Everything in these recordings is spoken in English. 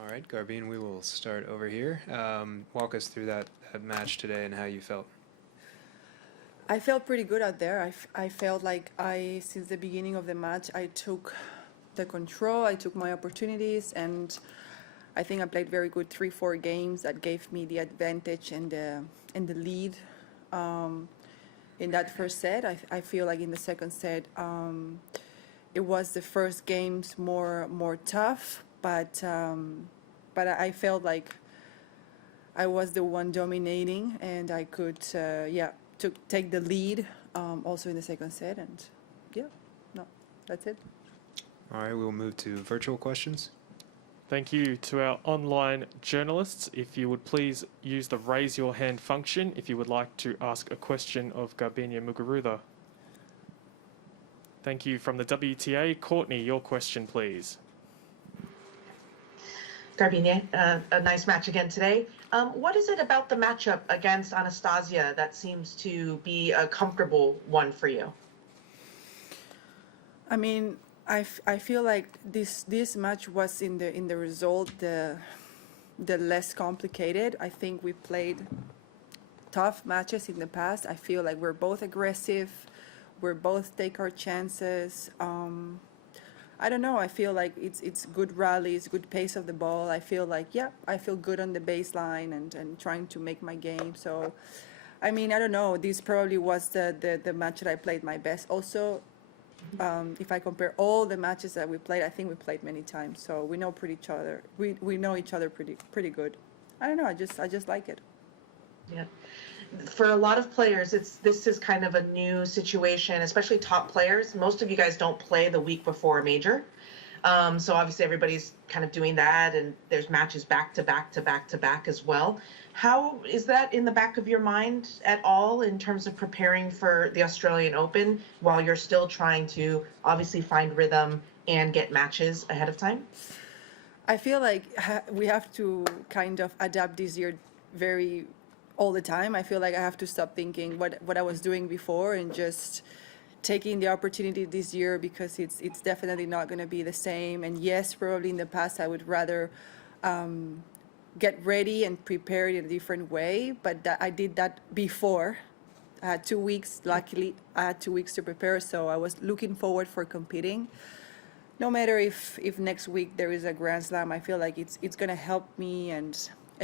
All right, Garbine, we will start over here. Walk us through that match today and how you felt. I felt pretty good out there. I felt like since the beginning of the match, I took the control, I took my opportunities, and I think I played very good 3-4 games that gave me the advantage and the lead. Um, in that first set, I feel like in the second set, it was the first games more tough, but I felt like I was the one dominating, and I could take the lead also in the second set, and yeah, no, that's it. All right, we will move to virtual questions. Thank you to our online journalists. If you would please use the raise your hand function if you would like to ask a question of Garbiñe Muguruza. Thank you. From the WTA, Courtney, your question, please. Garbiñe, a nice match again today. What is it about the matchup against Anastasia that seems to be a comfortable one for you? I mean, I feel like this match was in the result the less complicated. I think we played tough matches in the past. I feel like we're both aggressive, we're both take our chances. I don't know. I feel like it's good rallies, good pace of the ball. I feel like I feel good on the baseline and trying to make my game. So, I mean, I don't know. This probably was the match that I played my best. Also, if I compare all the matches that we played, I think we played many times. So we know each other. We know each other pretty good. I don't know. I just like it. Yeah. For a lot of players, this is kind of a new situation, especially top players. Most of you guys don't play the week before a major. So obviously everybody's kind of doing that, and there's matches back to back to back to back as well. How is that in the back of your mind at all in terms of preparing for the Australian Open while you're still trying to obviously find rhythm and get matches ahead of time? I feel like we have to kind of adapt this year very all the time. I feel like I have to stop thinking what I was doing before and just taking the opportunity this year, because it's definitely not going to be the same. And yes, probably in the past I would rather get ready and prepared in a different way, but I did that before. I had 2 weeks. Luckily, I had 2 weeks to prepare, so I was looking forward for competing. No matter if next week there is a Grand Slam, I feel like it's gonna help me, and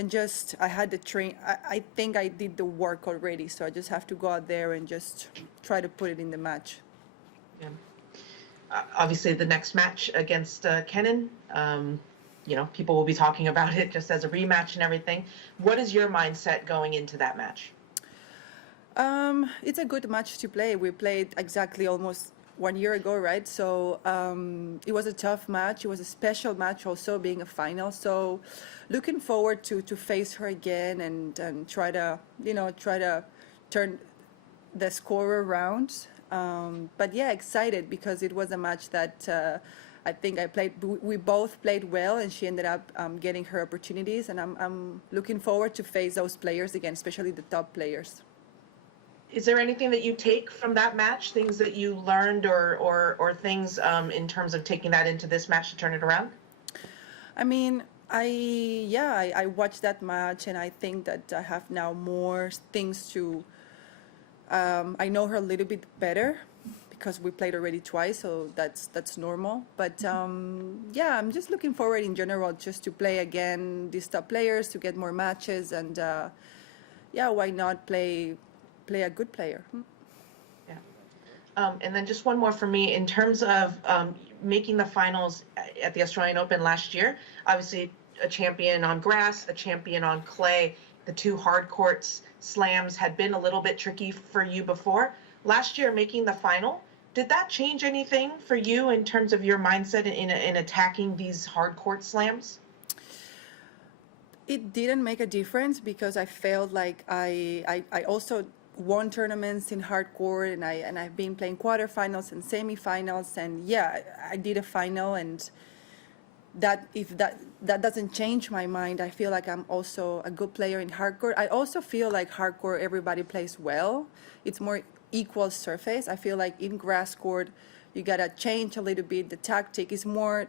just I had the train. I think I did the work already, so I just have to go out there and just try to put it in the match. Yeah. Obviously, the next match against Kenin, people will be talking about it just as a rematch and everything. What is your mindset going into that match? It's a good match to play. We played exactly almost 1 year ago, right? So it was a tough match. It was a special match also, being a final. So looking forward to face her again and try to turn the score around. But yeah, excited because it was a match that I think we both played well, and she ended up getting her opportunities. And I'm looking forward to face those players again, especially the top players. Is there anything that you take from that match, things that you learned or things in terms of taking that into this match to turn it around? I mean, I watched that match, and I think that I have now more things to. I know her a little bit better because we played already twice, so that's normal. But I'm just looking forward in general just to play again these top players, to get more matches, and why not play a good player? Yeah. And then just one more for me in terms of making the finals at the Australian Open last year. Obviously, a champion on grass, a champion on clay. The two hard courts slams had been a little bit tricky for you before. Last year, making the final, did that change anything for you in terms of your mindset in attacking these hard court slams? It didn't make a difference because I felt like I also won tournaments in hardcore, and I've been playing quarterfinals and semifinals, and I did a final, and that doesn't change my mind. I feel like I'm also a good player in hardcore. I also feel like hardcore everybody plays well. It's more equal surface. I feel like in grass court you gotta change a little bit. The tactic is more,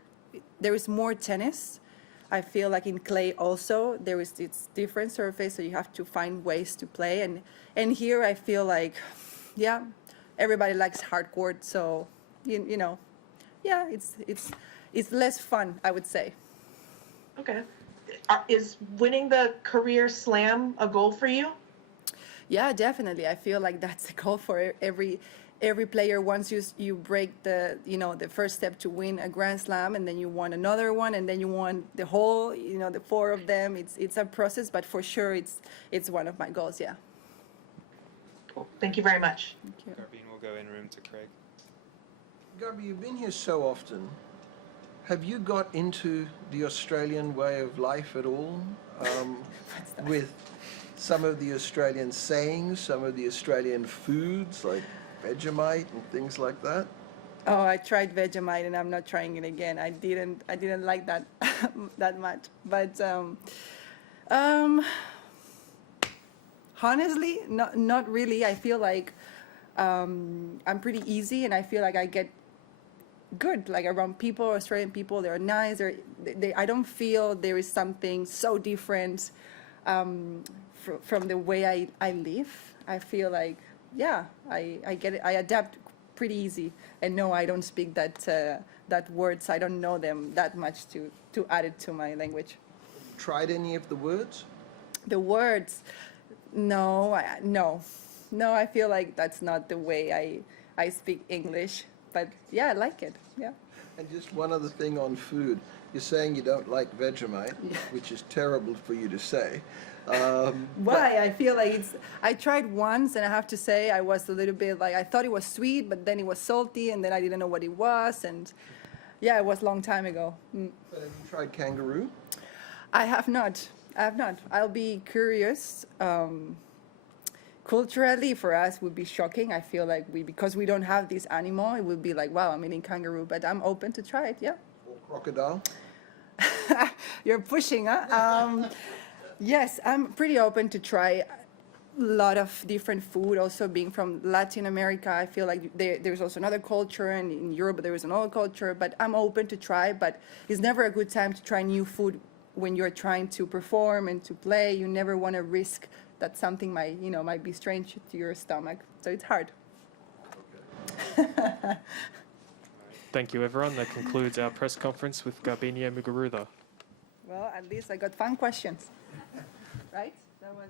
there is more tennis. I feel like in clay also there is it's different surface, so you have to find ways to play. And here I feel like, yeah, everybody likes hard court, so you know, yeah, it's less fun, I would say. Okay. Is winning the career slam a goal for you? Yeah, definitely. I feel like that's the goal for every player. Once you break the the first step to win a Grand Slam, and then you want another one, and then you want the whole the four of them. It's a process, but for sure it's one of my goals. Yeah. Cool. Thank you very much. Thank you. Garbine will go in room to Craig. Garby, you've been here so often. Have you got into the Australian way of life at all? With some of the Australian sayings, some of the Australian foods like Vegemite and things like that? Oh, I tried Vegemite, and I'm not trying it again. I didn't like that that much. But honestly, not really. I feel like I'm pretty easy, and I feel like I get good, like around people, Australian people. They're nice. I don't feel there is something so different from the way I live. I feel like, yeah, I get it. I adapt pretty easy. And no, I don't speak that words. I don't know them that much to add it to my language. Tried any of the words? The words, no. I feel like that's not the way I speak English. But yeah, I like it. Yeah. And just one other thing on food. You're saying you don't like Vegemite, which is terrible for you to say. Why? I feel like I tried once, and I have to say I was a little bit like, I thought it was sweet, but then it was salty, and then I didn't know what it was. And yeah, it was a long time ago. But have you tried kangaroo? I have not. I'll be curious. Culturally, for us, would be shocking. I feel like because we don't have this animal, it would be like, wow, I'm eating kangaroo. But I'm open to try it. Yeah. Or crocodile? You're pushing, huh? Yes, I'm pretty open to try a lot of different food. Also, being from Latin America, I feel like there's also another culture, and in Europe there is another culture. But I'm open to try. But it's never a good time to try new food when you're trying to perform and to play. You never want to risk that something might be strange to your stomach. So it's hard. Thank you, everyone. That concludes our press conference with Garbiñe Muguruza. Well, at least I got fun questions. Right? That was